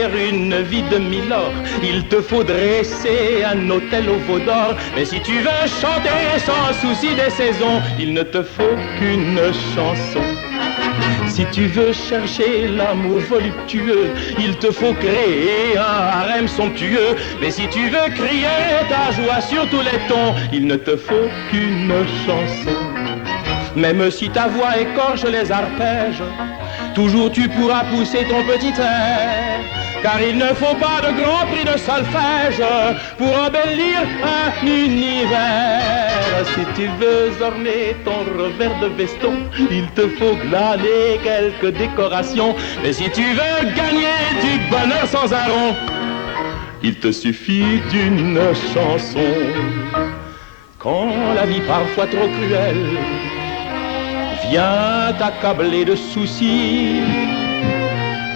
faire une vie de milord, il te faut dresser un hôtel au veau d'or. Mais si tu veux chanter sans souci des saisons, il ne te faut qu'une chanson. Si tu veux chercher l'amour voluptueux, il te faut créer un harem somptueux. Mais si tu veux crier ta joie sur tous les tons, il ne te faut qu'une chanson. Même si ta voix écorche les arpèges, toujours tu pourras pousser ton petit air. Car il ne faut pas de grand prix de solfège pour embellir un univers. Si tu veux orner ton revers de veston, il te faut glaner quelques décorations. Mais si tu veux gagner du bonheur sans un rond, il te suffit d'une chanson. Quand la vie parfois trop cruelle vient t'accabler de soucis,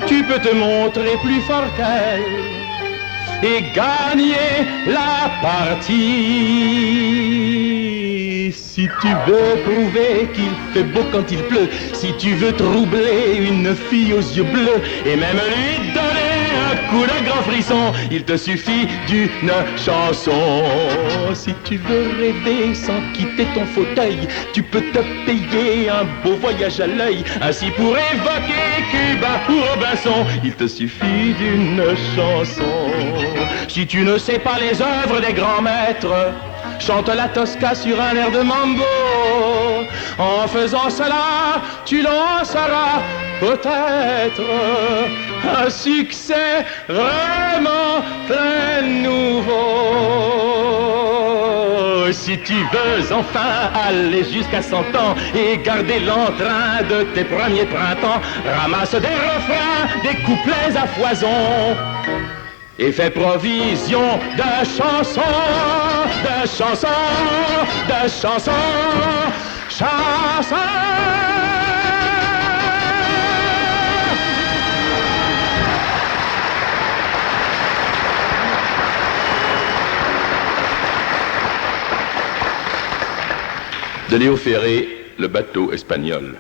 tu peux te montrer plus fort qu'elle et gagner la partie. Si tu veux prouver qu'il fait beau quand il pleut, si tu veux troubler une fille aux yeux bleus et même lui donner un coup de grand frisson, il te suffit d'une chanson. Si tu veux rêver sans quitter ton fauteuil, tu peux te payer un beau voyage à l'œil. Ainsi pour évoquer Cuba ou Robinson, il te suffit d'une chanson. Si tu ne sais pas les œuvres des grands maîtres, chante la Tosca sur un air de mambo. En faisant cela, tu lanceras peut-être un succès vraiment très nouveau. Si tu veux enfin aller jusqu'à 100 ans et garder l'entrain de tes premiers printemps, ramasse des refrains, des couplets à foison et fais provision de chansons, de chansons, de chansons, chansons. De Léo Ferré, Le bateau espagnol.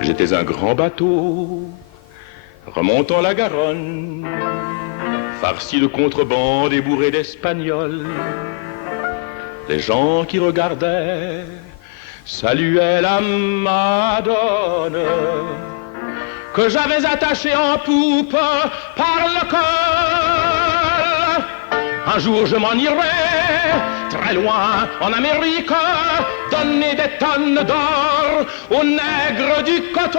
J'étais un grand bateau remontant la Garonne, farci de contrebande et bourré d'Espagnols. Les gens qui regardaient saluaient la Madone que j'avais attachée en poupe par le col. Un jour je m'en irai très loin en Amérique, donner des tonnes d'or aux nègres du coton.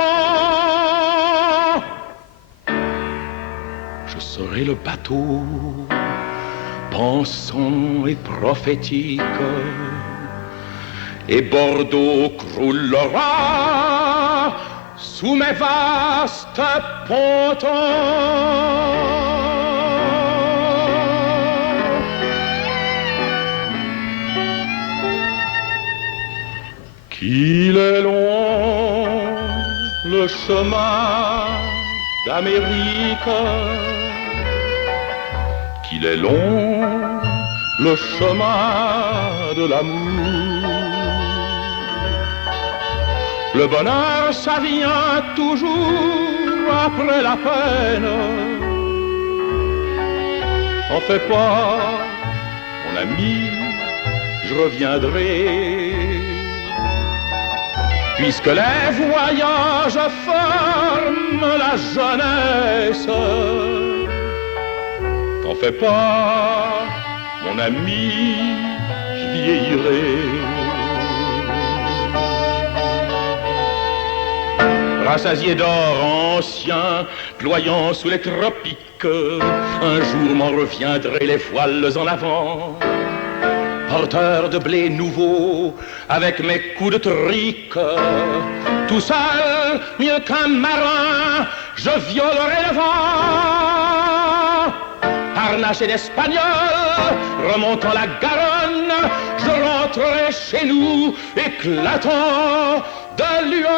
Je serai le bateau pensant et prophétique, et Bordeaux croulera sous mes vastes pontons. Qu'il est long le chemin d'Amérique, qu'il est long le chemin de l'amour. Le bonheur, ça vient toujours après la peine. N'en fais pas, mon ami, je reviendrai. Puisque les voyages forment la jeunesse, t'en fais pas, mon ami, je vieillirai. Rassasié d'or ancien, ployant sous les tropiques, un jour m'en reviendrai les voiles en avant. Porteur de blé nouveau, avec mes coups de trique, tout seul, mieux qu'un marin, je violerai le vent. Harnaché d'Espagnol, remontant la Garonne, je rentrerai chez nous, éclatant de lueur.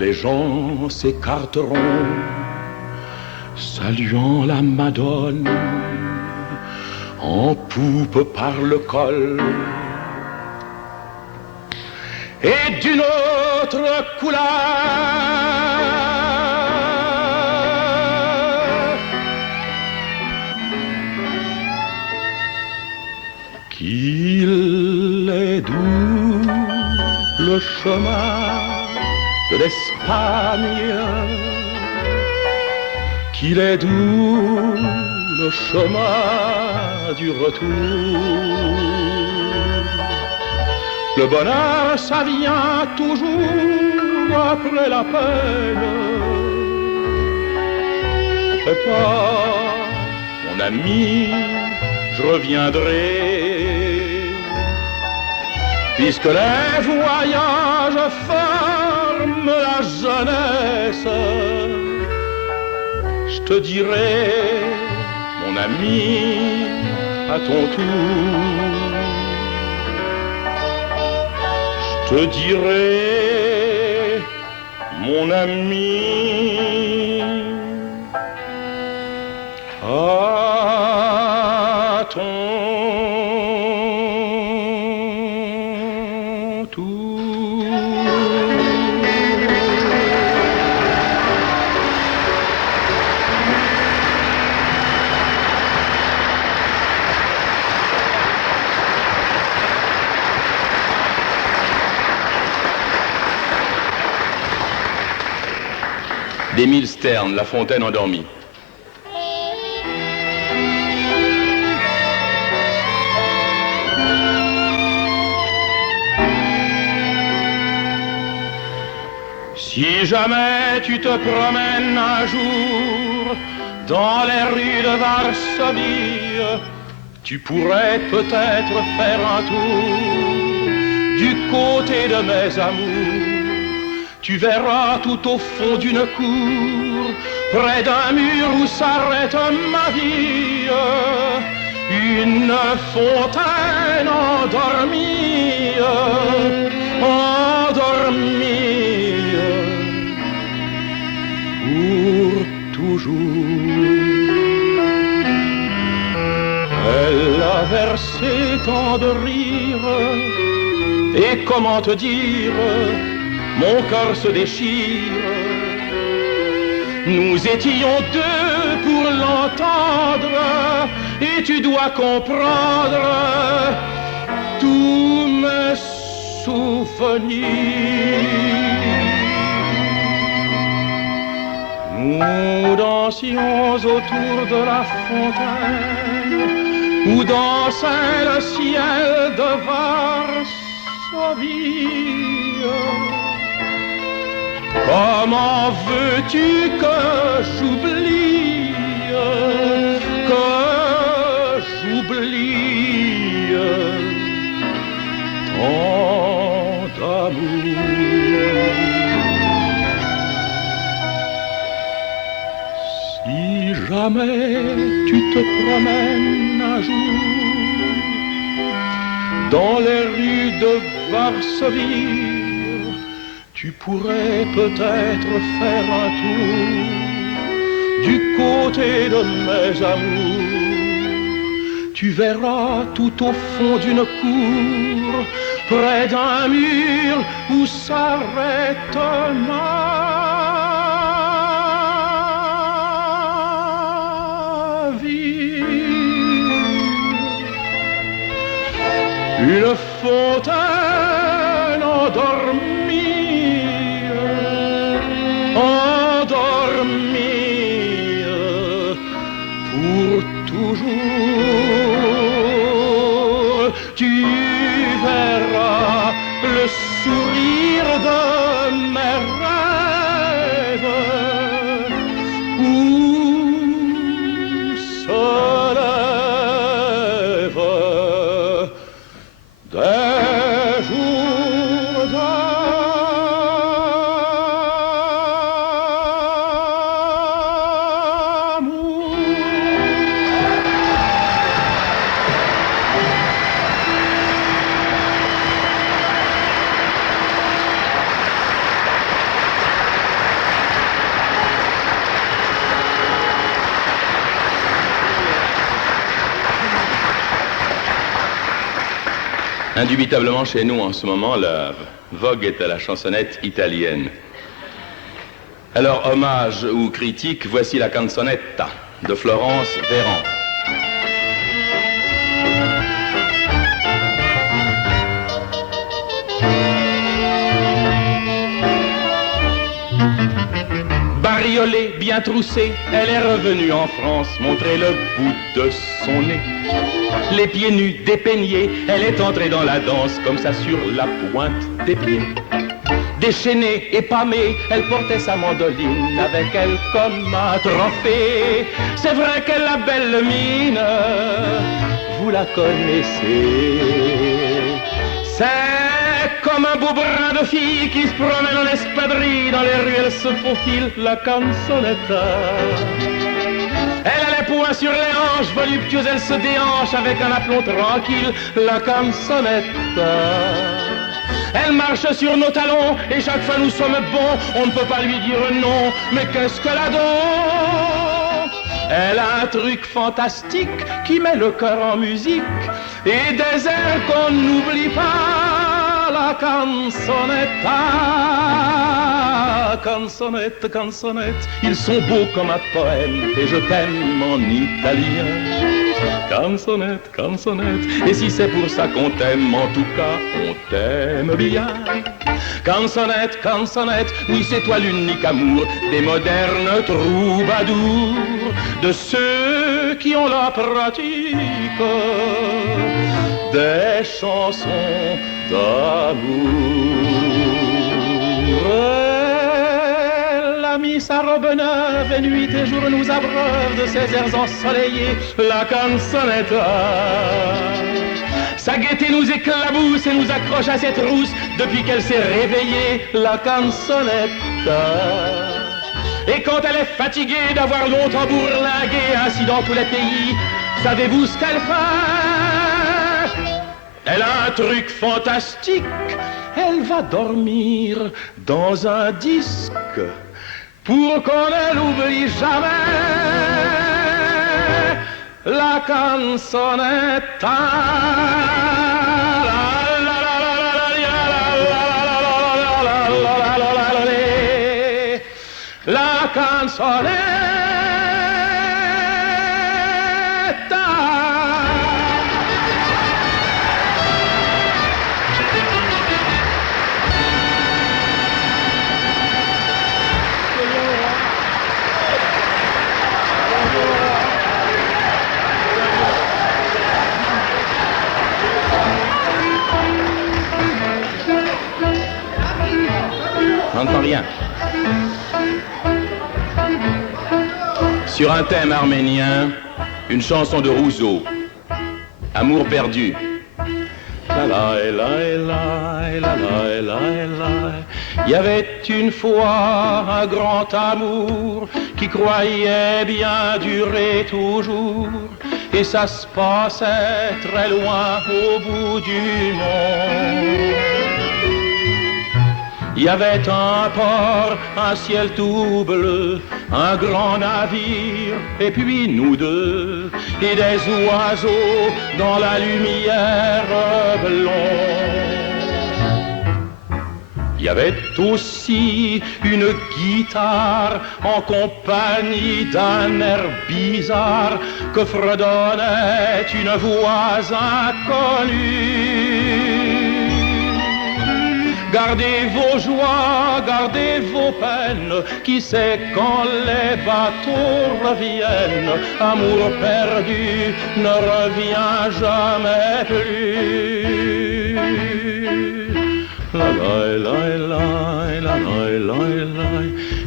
les gens s'écarteront, saluant la Madone en poupe par le col. Et d'une autre couleur qu'il est doux le chemin de l'Espagne, qu'il est doux le chemin du retour. Le bonheur, ça vient toujours après la peine. Fais pas, mon ami, je reviendrai, puisque les voyages forment la jeunesse. Je te dirai, mon ami, à ton tour. Je te dirai, mon ami, à ton tour. D'Émile Stern, La Fontaine endormie. Si jamais tu te promènes un jour dans les rues de Varsovie, tu pourrais peut-être faire un tour du côté de mes amours. Tu verras tout au fond d'une cour, près d'un mur où s'arrête ma vie, une fontaine endormie, endormie pour toujours. Elle a versé tant de rire, et comment te dire, mon cœur se déchire. Nous étions deux pour l'entendre, et tu dois comprendre tous mes souvenirs. Nous dansions autour de la fontaine où dansait le ciel de Varsovie. Comment veux-tu que j'oublie, tant d'amour? Si jamais tu te promènes un jour dans les rues de Varsovie, tu pourrais peut-être faire un tour du côté de mes amours. Tu verras tout au fond d'une cour, près d'un mur où s'arrête ma vie. Une fontaine endormie, endormie pour toujours. Tu verras le sourire de mes rêves où se lèvent des Indubitablement, chez nous, en ce moment, la vogue est à la chansonnette italienne. Alors, hommage ou critique, voici la canzonetta de Florence Véran. Bariolée, bien troussée, elle est revenue en France montrer le bout de son nez. Les pieds nus, dépeignés, elle est entrée dans la danse comme ça sur la pointe des pieds. Déchaînée et pâmée, elle portait sa mandoline avec elle comme un trophée. C'est vrai qu'elle a belle mine, vous la connaissez. C'est comme un beau brin de fille qui se promène en espadrille. Dans les rues, elle se faufile, la canzonetta. Elle a les poings sur les hanches, voluptueuse, elle se déhanche avec un aplomb tranquille, la canzonetta. Elle marche sur nos talons et chaque fois nous sommes bons, on ne peut pas lui dire non, mais qu'est-ce qu'elle a donc? Elle a un truc fantastique qui met le cœur en musique et des airs qu'on n'oublie pas, la canzonetta. Canzonette, canzonette, ils sont beaux comme un poème et je t'aime en italien. Canzonette, canzonette, et si c'est pour ça qu'on t'aime, en tout cas, on t'aime bien. Canzonette, canzonette, oui c'est toi l'unique amour des modernes troubadours, de ceux qui ont la pratique des chansons d'amour. Elle a mis sa robe neuve et nuit et jour nous abreuve de ses airs ensoleillés, la canzonetta. Sa gaieté nous éclabousse et nous accroche à cette rousse depuis qu'elle s'est réveillée, la canzonetta. Et quand elle est fatiguée d'avoir longtemps bourlingué ainsi dans tous les pays, savez-vous ce qu'elle fait? Elle a un truc fantastique, elle va dormir dans un disque pour qu'on ne l'oublie jamais, la canzonetta. La canzonetta. On n'entend rien. Sur un thème arménien, une chanson de Rousseau, Amour perdu. Il y avait une fois un grand amour qui croyait bien durer toujours, et ça se passait très loin au bout du monde. Il y avait un port, un ciel tout bleu, un grand navire, et puis nous deux, et des oiseaux dans la lumière blonde. Il y avait aussi une guitare en compagnie d'un air bizarre que fredonnait une voix inconnue. Gardez vos joies, gardez vos peines, qui sait quand les bateaux reviennent, amour perdu ne revient jamais plus.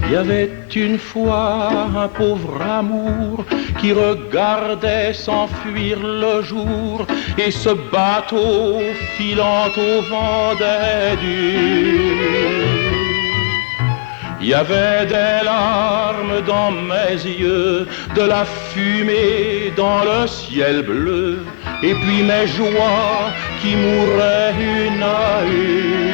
Il y avait une fois un pauvre amour qui regardait s'enfuir le jour, et ce bateau filant au vent des dunes. Il y avait des larmes dans mes yeux, de la fumée dans le ciel bleu, et puis mes joies qui mouraient une à une.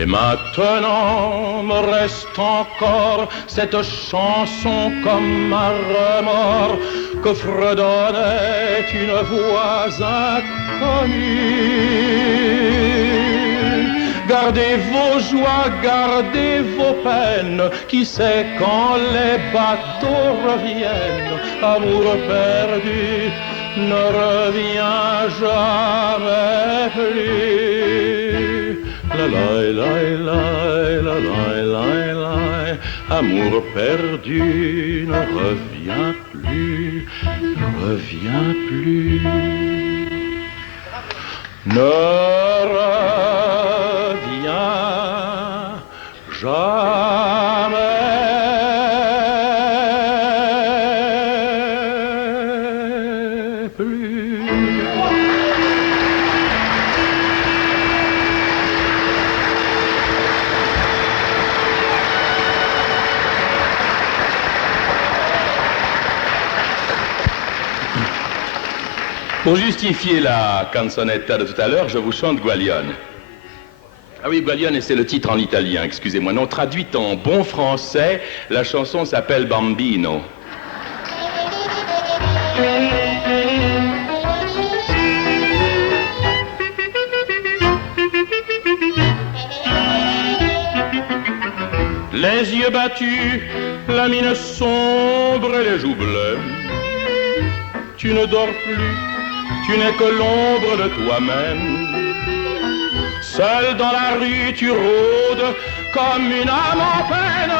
Et maintenant me reste encore cette chanson comme un remords que fredonnait une voix inconnue. Gardez vos joies, gardez vos peines, qui sait quand les bateaux reviennent, amour perdu ne revient jamais plus. La la la la la la la, amour perdu ne revient plus, ne revient plus. Ne revient jamais plus. Pour justifier la canzonetta de tout à l'heure, je vous chante Guaglione. Ah oui, Guaglione, c'est le titre en italien, excusez-moi. Non, traduite en bon français, la chanson s'appelle Bambino. Les yeux battus, la mine sombre et les joues bleues. Tu ne dors plus, tu n'es que l'ombre de toi-même. Seul dans la rue, tu rôdes comme une âme en peine.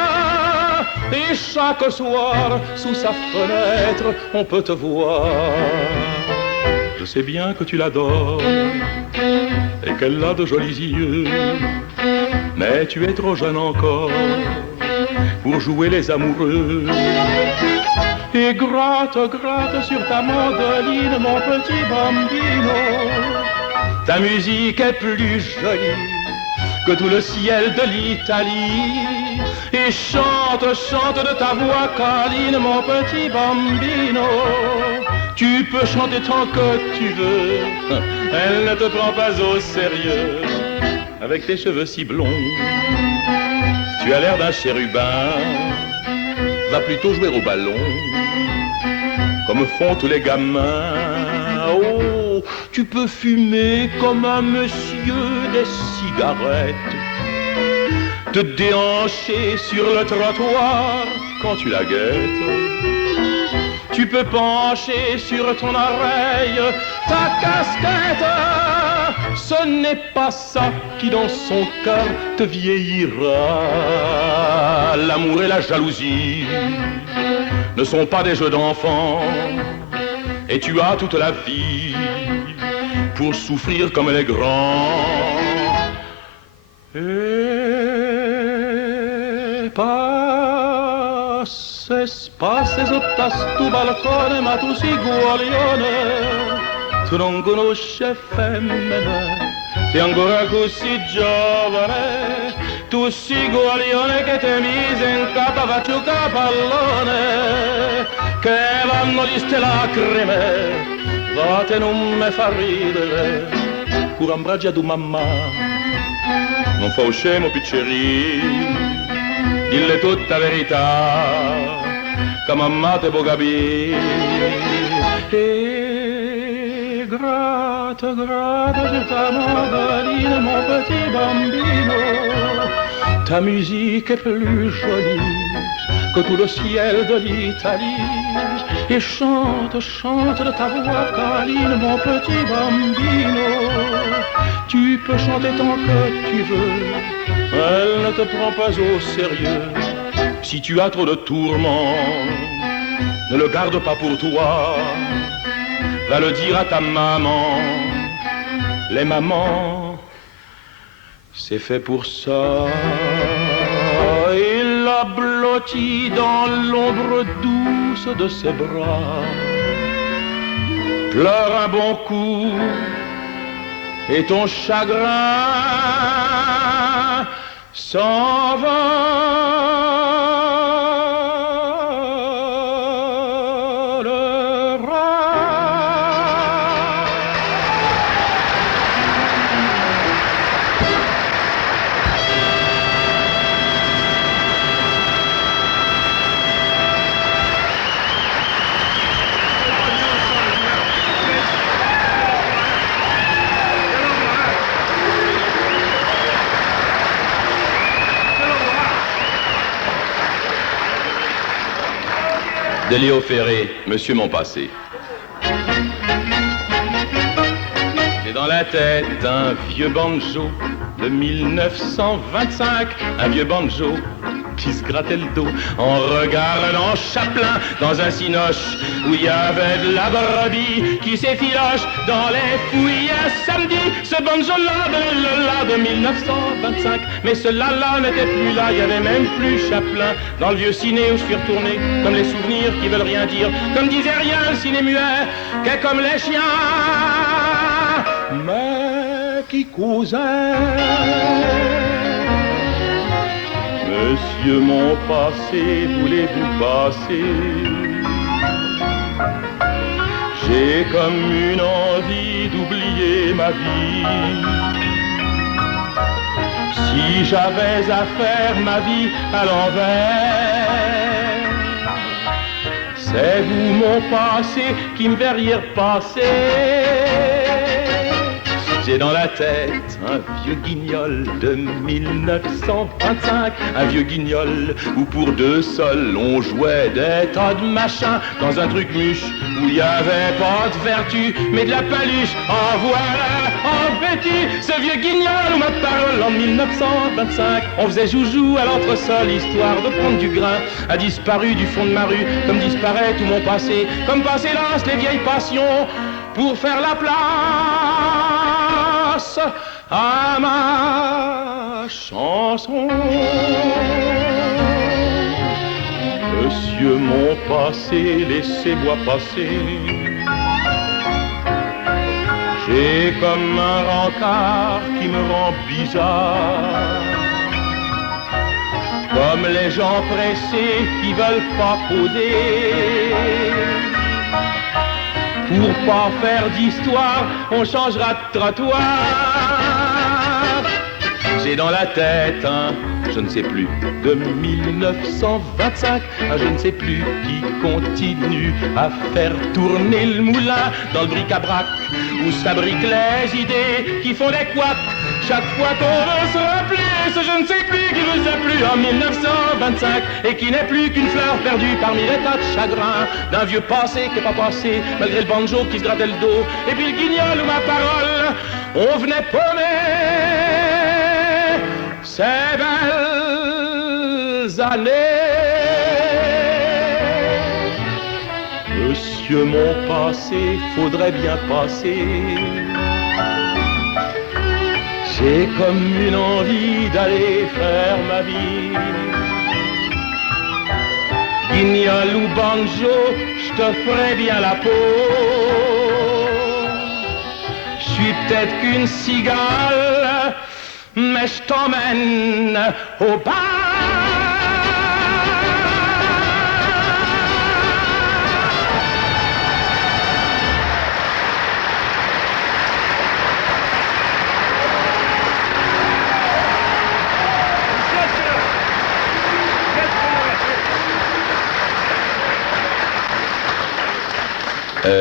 Et chaque soir, sous sa fenêtre, on peut te voir. Je sais bien que tu l'adores et qu'elle a de jolis yeux. Mais tu es trop jeune encore pour jouer les amoureux. Et gratte, gratte sur ta mandoline, mon petit bambino. Ta musique est plus jolie que tout le ciel de l'Italie. Et chante, chante de ta voix câline, mon petit bambino. Tu peux chanter tant que tu veux, elle ne te prend pas au sérieux. Avec tes cheveux si blonds, tu as l'air d'un chérubin. Va plutôt jouer au ballon, comme font tous les gamins. Oh, tu peux fumer comme un monsieur des cigarettes, te déhancher sur le trottoir quand tu la guettes. Tu peux pencher sur ton oreille ta casquette. Ce n'est pas ça qui dans son cœur te vieillira. L'amour et la jalousie ne sont pas des jeux d'enfants. Et tu as toute la vie pour souffrir comme les grands. E passes, passes sotto sto balcone, ma tu sei guaglione. Tu non conosci femmine, sei ancora così giovane. Tu sei guaglione che ti mise in capo, faccio capallone. Che vanno di ste lacrime, vate non me fa ridere. Cura un braccio a tu mamma, non fa scemo piccerì. Dille tutta verità, che mamma te può capire. Gratte, gratte sur ta mandoline, mon petit bambino. Ta musique est plus jolie que tout le ciel de l'Italie. Et chante, chante de ta voix câline, mon petit bambino. Tu peux chanter tant que tu veux, elle ne te prend pas au sérieux. Si tu as trop de tourments, ne le garde pas pour toi. Va le dire à ta maman. Les mamans, c'est fait pour ça. Il la blottit dans l'ombre douce de ses bras. Pleure un bon coup et ton chagrin s'en va. de Léo Ferré, Monsieur mon passé. J'ai dans la tête un vieux banjo de 1925, un vieux banjo qui se grattait le dos en regardant Chaplin dans un cinoche où il y avait de la brebis qui s'effiloche dans les fouilles un samedi. Ce banjo-là de 1925, mais ce là n'était plus là, il y avait même plus Chaplin. Dans le vieux ciné où je suis retourné, comme les souvenirs qui veulent rien dire, comme disait rien le ciné muet, qu'est comme les chiens, mais qui causaient. Monsieur mon passé, voulez-vous passer? J'ai comme une envie d'oublier ma vie. Si j'avais à faire ma vie à l'envers, c'est vous mon passé qui me verriez repasser. J'ai dans la tête un vieux guignol de 1925, un vieux guignol où pour 2 sols on jouait des tas de machins dans un truc mûche où il y avait pas de vertu mais de la paluche. En voilà, en petit, ce vieux guignol où ma parole en 1925 on faisait joujou à l'entresol histoire de prendre du grain, a disparu du fond de ma rue comme disparaît tout mon passé, comme passent hélas les vieilles passions pour faire la place à ma chanson. Monsieur mon passé, laissez-moi passer. J'ai comme un rencard qui me rend bizarre, comme les gens pressés qui veulent pas poser. Pour pas faire d'histoire, on changera de trottoir. J'ai dans la tête un, je ne sais plus, de 1925, un je ne sais plus qui continue à faire tourner le moulin dans le bric-à-brac où s'abriquent les idées qui font des couacs. Chaque fois qu'on veut se rappeler ce je ne sais plus qui nous a plu en 1925 et qui n'est plus qu'une fleur perdue parmi les tas de chagrins d'un vieux passé qui n'est pas passé malgré le banjo qui se grattait le dos et puis le guignol ou ma parole on venait paumer ces belles années. Monsieur mon passé, faudrait bien passer. J'ai comme une envie d'aller faire ma vie. Guignol ou banjo, je te ferai bien la peau. Je suis peut-être qu'une cigale, mais je t'emmène au bar.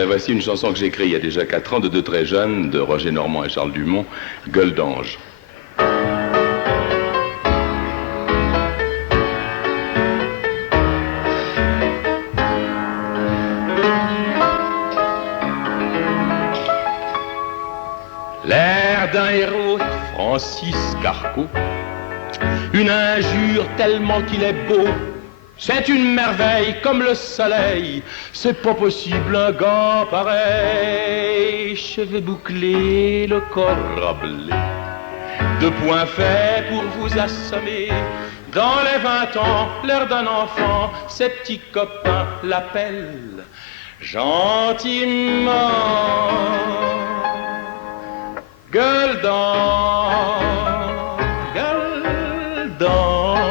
Voici une chanson que j'ai écrite il y a déjà 4 ans de 2 très jeunes, de Roger Normand et Charles Dumont, Gueule d'ange. L'air d'un héros, Francis Carco, une injure tellement qu'il est beau. C'est une merveille comme le soleil, c'est pas possible un gars pareil. Cheveux bouclés, le corps rablé, 2 points faits pour vous assommer. Dans les 20 ans, l'air d'un enfant, ses petits copains l'appellent gentiment Gueule d'ange, gueule d'ange.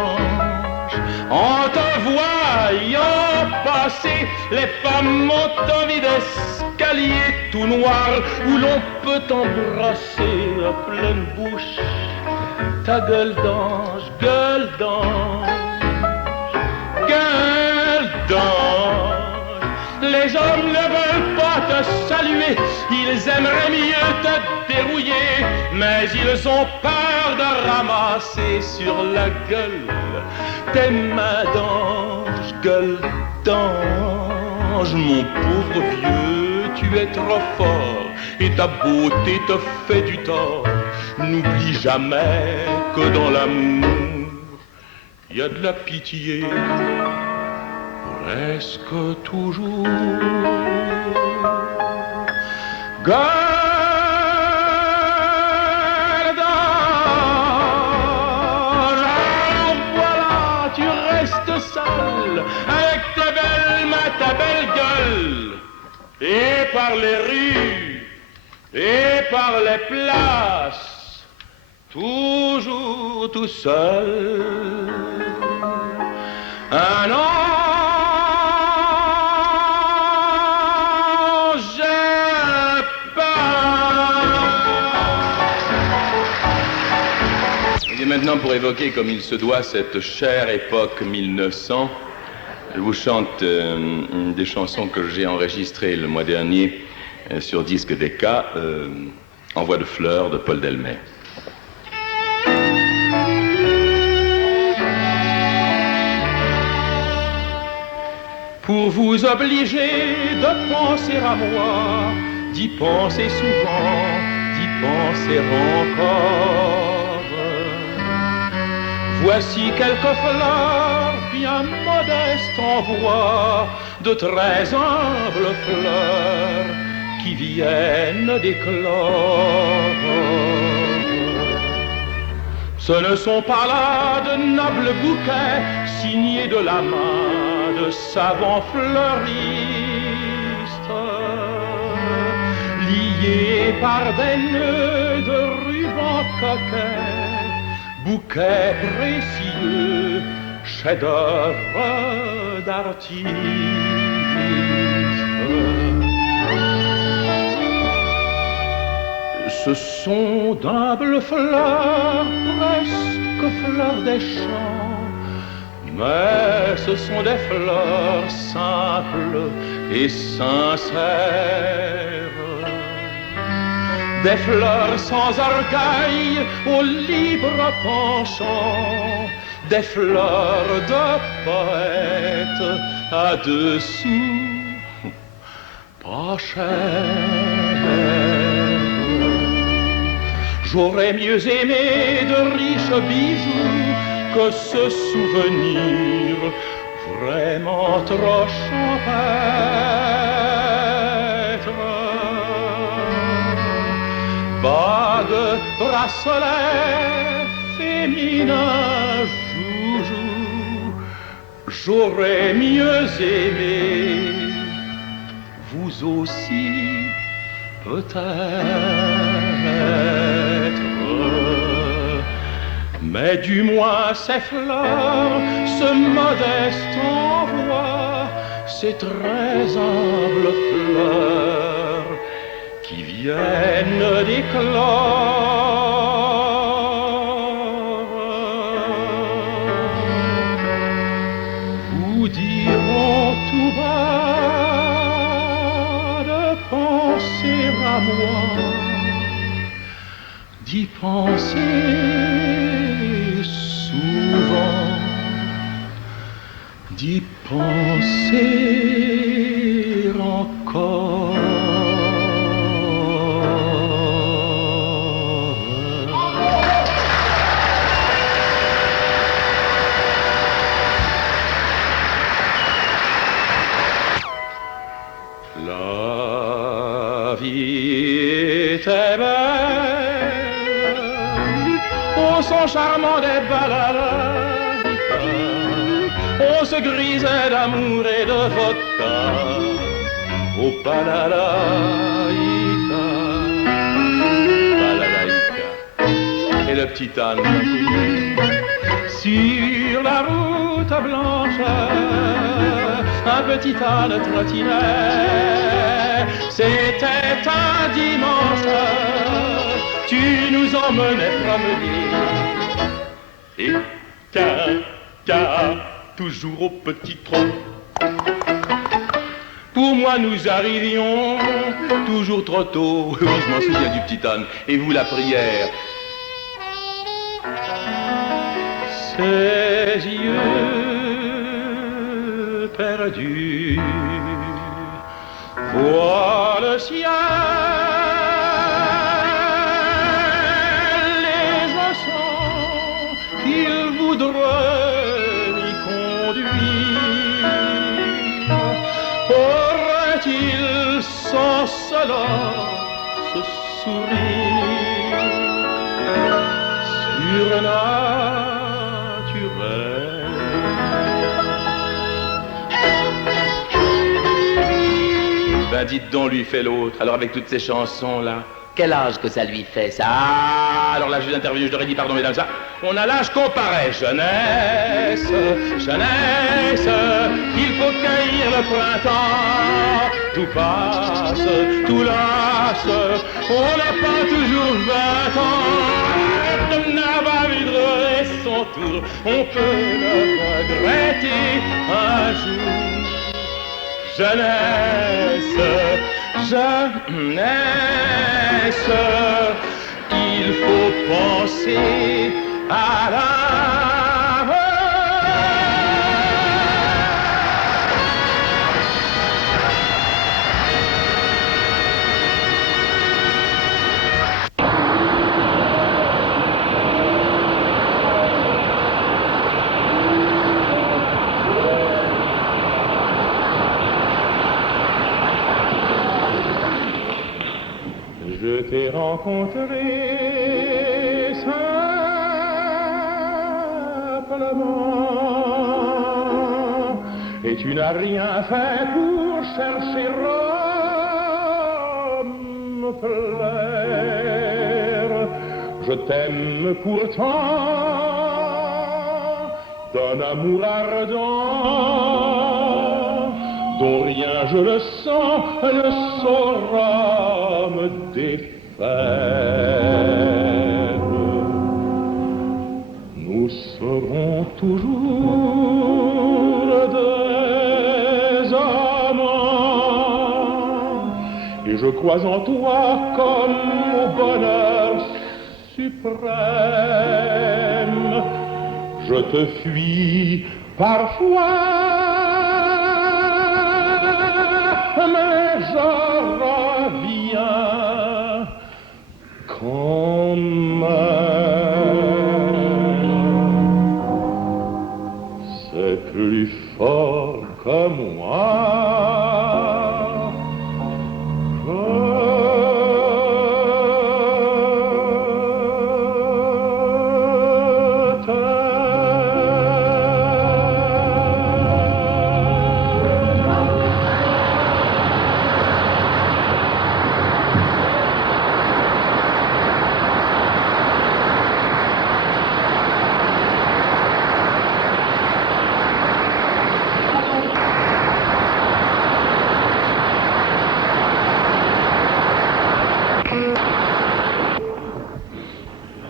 En te voyant passer, les femmes ont envie d'escalier tout noir où l'on peut embrasser à pleine bouche ta gueule d'ange, gueule d'ange, gueule d'ange. Les hommes ne veulent pas te te saluer, ils aimeraient mieux te dérouiller, mais ils ont peur de ramasser sur la gueule tes mains d'ange, gueule d'ange. Mon pauvre vieux, tu es trop fort et ta beauté te fait du tort. N'oublie jamais que dans l'amour, il y a de la pitié, presque toujours. Gueule d'ange, voilà, tu restes seul avec ta belle main, ta belle gueule, et par les rues, et par les places, toujours tout seul. Un ange peint. Et maintenant, pour évoquer comme il se doit cette chère époque 1900, je vous chante des chansons que j'ai enregistrées le mois dernier sur disque Decca, en voix de fleurs de Paul Delmet. Pour vous obliger de penser à moi, d'y penser souvent, d'y penser encore. Voici quelques fleurs bien modestes en voix, de très humbles fleurs qui viennent d'éclore. Ce ne sont pas là de nobles bouquets signés de la main de savants fleuristes, liés par des nœuds de rubans coquets, bouquets précieux, chefs-d'œuvre d'artistes. Ce sont d'humbles fleurs, presque fleurs des champs, mais ce sont des fleurs simples et sincères, des fleurs sans orgueil au libre penchant, des fleurs de poète à dessous, pas chères. J'aurais mieux aimé de riches bijoux que ce souvenir vraiment trop champêtre. Vague bracelet féminin, joujou, j'aurais mieux aimé, vous aussi peut-être. Mais du moins ces fleurs, ce modeste envoi, ces très humbles fleurs qui viennent d'éclore, vous diront tout bas de penser à moi, d'y penser souvent, d'y penser encore. La vie était belle, au son charmant des balalaïkas, on se grisait d'amour et de vodka, au balalaïka, balalaïka. Et le petit âne sur la route blanche, un petit âne trottinait. C'était un dimanche, tu nous emmenais promener. Et tiens, toujours au petit trot, Pour moi, nous arrivions toujours trop tôt. Je m'en souviens du petit âne. Et vous, la prière. Ses yeux perdus voient le ciel, les enfants qu'il voudrait m'y conduire. Aurait-il sans cela ce sourire surnaturel? Ben dites donc, lui fait l'autre. Alors avec toutes ces chansons-là, Quel âge que ça lui fait, ça? ah, alors là je suis intervenu, je leur ai dit pardon mesdames, ça, on a l'âge comparé, jeunesse, jeunesse, il faut cueillir le printemps, tout passe, tout lasse, on n'a pas toujours 20 ans, on n'a pas vivre son tour, on peut le regretter un jour. Jeunesse, jeunesse, il faut penser à l'avenir. Je t'ai rencontré simplement et tu n'as rien fait pour chercher à me plaire. Je t'aime pourtant d'un amour ardent dont rien, je le sens, ne saura me défaire. Nous serons toujours des amants, et je crois en toi comme au bonheur suprême. Je te fuis parfois, mais je reviens quand même. C'est plus fort que moi.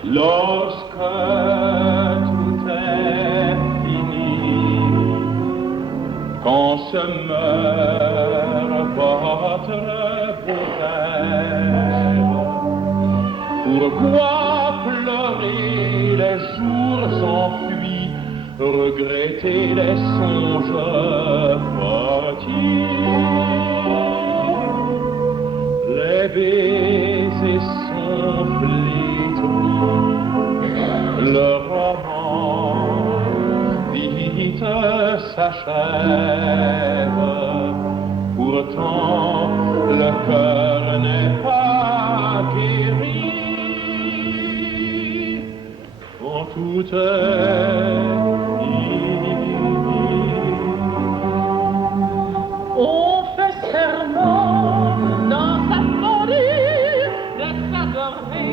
Lorsque tout est fini, quand se meurt votre beau rêve, pourquoi pleurer les jours enfuis, regretter les songes partis? Les baisers sont flétris, le roman vite s'achève. Pourtant le cœur n'est pas guéri. Quand tout est fini, on fait serment dans sa folie d'être adoré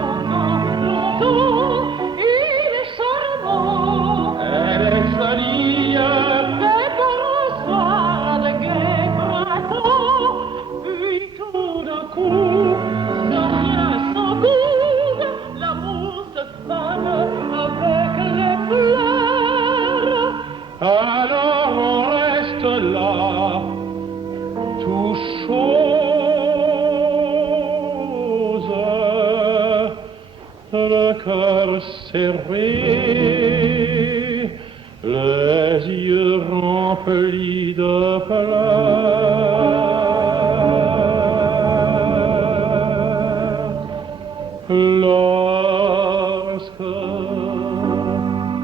longtemps, longtemps. Il est charmant, elle est jolie, fait pour un soir de gai printemps. serrés, les yeux remplis de pleurs. Lorsque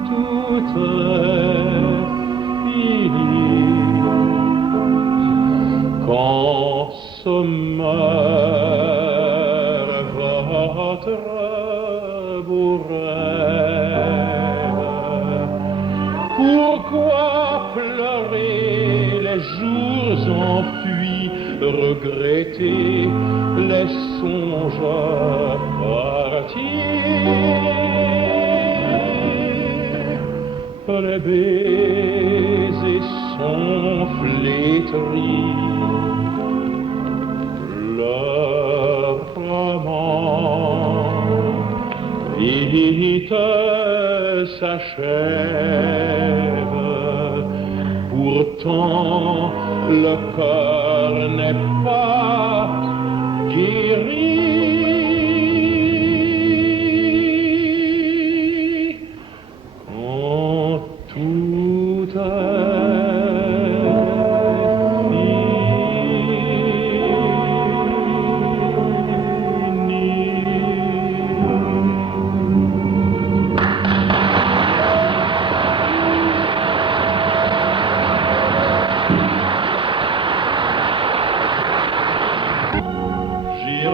tout est fini, quand se meurt votre beau rêve, pourquoi pleurer les jours enfuis, regretter les songes partis? Les baisers sont flétris, leur roman vite s'achève. Pourtant le cœur n'est pas guéri. Quand tout est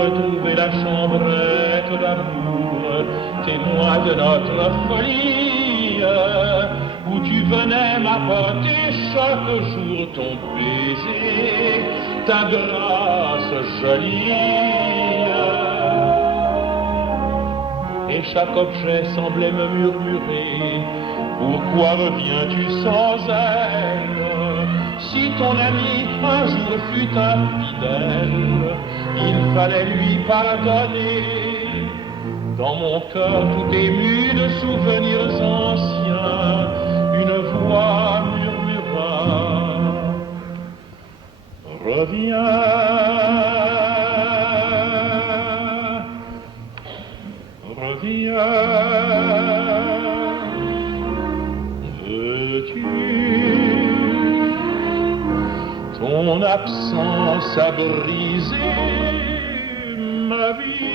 retrouver la chambrette d'amour, témoin de notre folie, où tu venais m'apporter chaque jour ton baiser, ta grâce jolie. Et chaque objet semblait me murmurer, pourquoi reviens-tu sans elle? Si ton ami un jour fut infidèle, il fallait lui pardonner. Dans mon cœur tout ému de souvenirs anciens, une voix murmura: reviens, reviens. Veux-tu? Ton absence a brisé ma vie.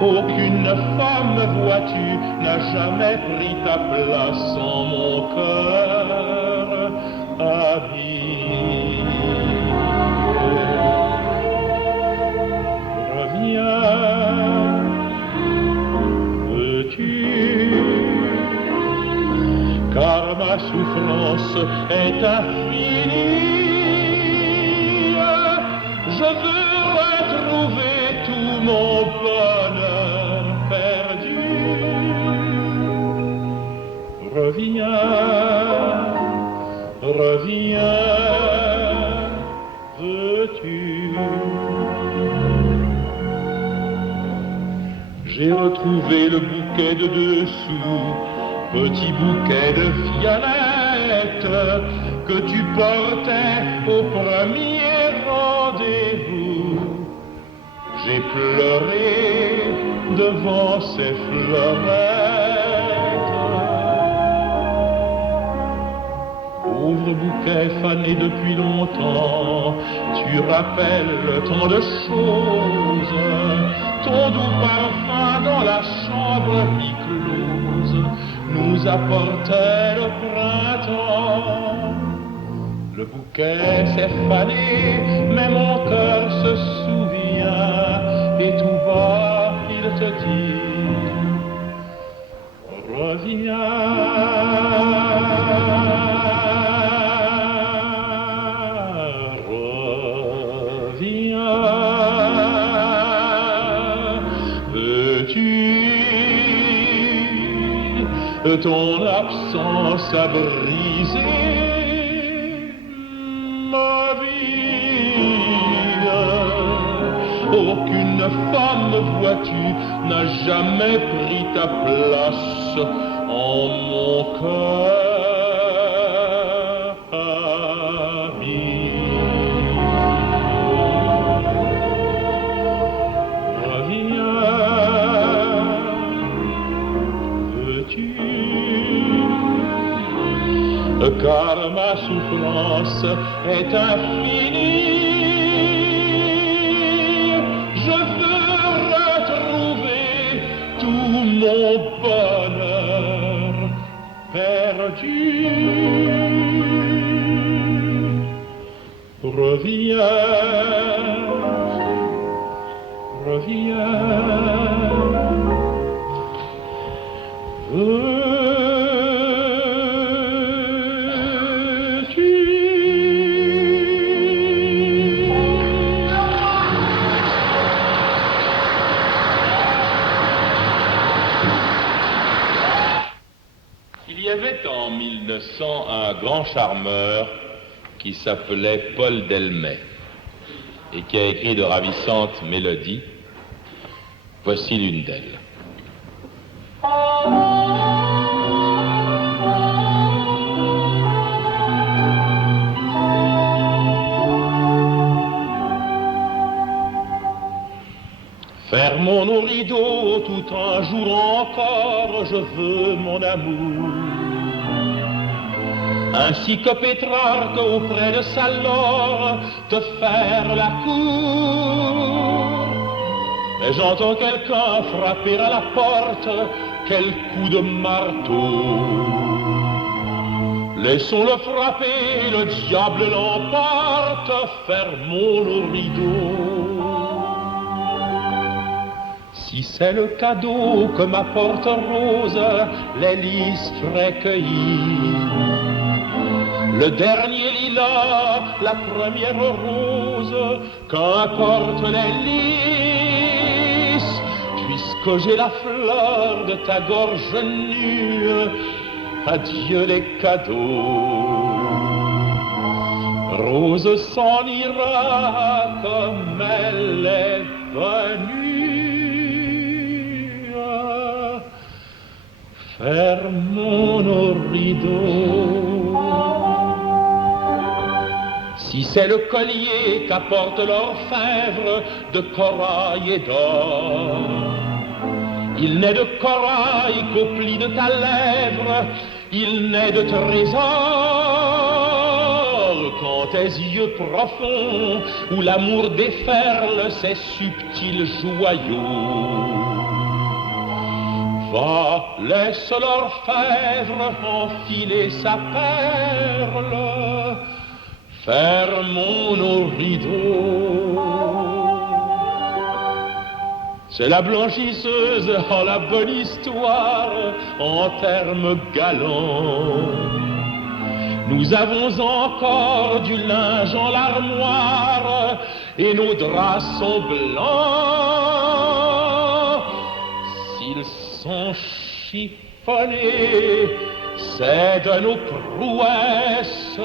Aucune femme, vois-tu, n'a jamais pris ta place en mon cœur avide. Reviens, veux-tu? Car ma souffrance est infinie. Je veux retrouver tout mon bonheur perdu. Reviens, reviens, veux-tu? J'ai retrouvé le bouquet de dessous, petit bouquet de violettes que tu portais au premier rendez-vous. J'ai pleuré devant ces fleurettes. Pauvre bouquet fané depuis longtemps, tu rappelles tant de choses. Ton doux parfum dans la chambre mi-close nous apportait le printemps. Le bouquet s'est fané, mais mon cœur se souvient, et tout bas il te dit: reviens, reviens. Veux-tu? Ton absence a brisé ma vie. Aucune femme, vois-tu, n'a jamais pris ta place en mon cœur avide. Reviens, car ma souffrance est infinie. Je veux retrouver tout mon bonheur perdu. Reviens, reviens. Il y avait en 1900 un grand charmeur qui s'appelait Paul Delmet et qui a écrit de ravissantes mélodies. Voici l'une d'elles. Fermons nos rideaux tout un jour encore, je veux mon amour. Ainsi que Pétrarque auprès de sa Laure te faire la cour. Mais j'entends quelqu'un frapper à la porte, quel coup de marteau. Laissons-le frapper, le diable l'emporte, fermons nos rideaux. Si c'est le cadeau que m'apporte Rose, les lys frais cueillis, le dernier lilas, la première rose, qu'importe les lys, puisque j'ai la fleur de ta gorge nue, adieu les cadeaux. Rose s'en ira comme elle est venue. Fermons nos rideaux. Si c'est le collier qu'apporte l'orfèvre de corail et d'or, il n'est de corail qu'au pli de ta lèvre, il n'est de trésor qu'en tes yeux profonds où l'amour déferle ses subtils joyaux. Va, laisse l'orfèvre enfiler sa perle, fermons nos rideaux. C'est la blanchisseuse, oh la bonne histoire, en termes galants. Nous avons encore du linge en l'armoire et nos draps sont blancs. S'ils sont chiffonnés, c'est de nos prouesses.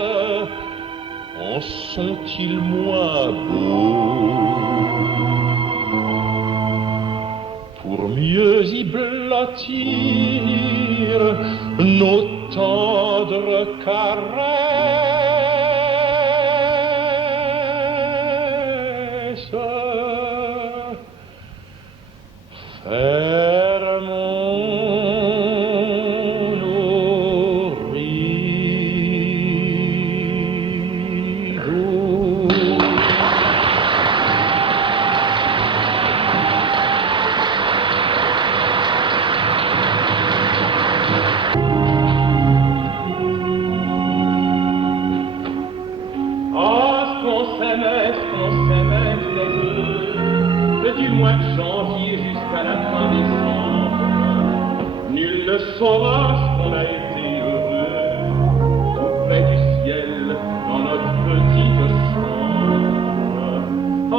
En sont-ils moins beaux? Pour mieux y blottir nos tendres caresses, fermons nos rideaux. Du mois de janvier jusqu'à la fin décembre, nul ne saura ce qu'on a été heureux, tout près du ciel, dans notre petite chambre. Oh,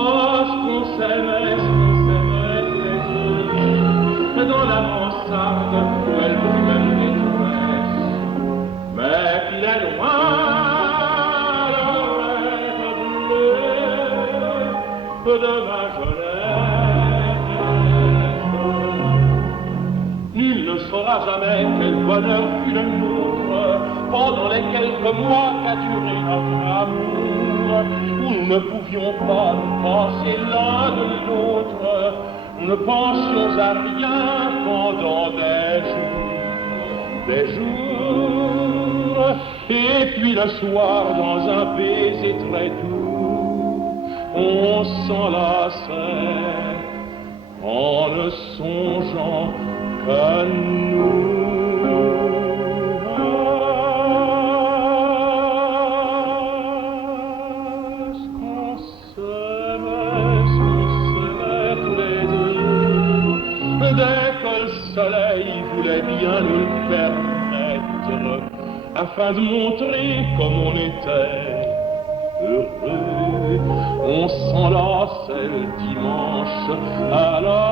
ce qu'on s'aimait, les deux, dans la mansarde où elle brûlait de détresse. Mais bien loin, le rêve bleu de ma jeunesse. Nul ne saura jamais quel bonheur fut le nôtre pendant les quelques mois qu'a duré notre amour, où nous ne pouvions pas nous penser l'un de l'autre, nous ne pensions à rien pendant des jours et puis le soir dans un baiser très doux, on s'enlaçait en ne songeant qu'à nous. Dès que le soleil voulait bien nous le permettre, afin de montrer comme on était heureux, on s'enlaçait le dimanche à la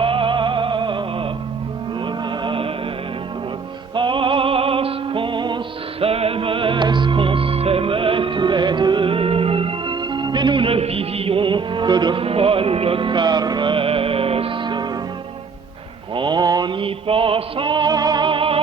fenêtre. Ah, ce qu'on s'aimait tous les deux, et nous ne vivions que de folles caresses. En y pensant,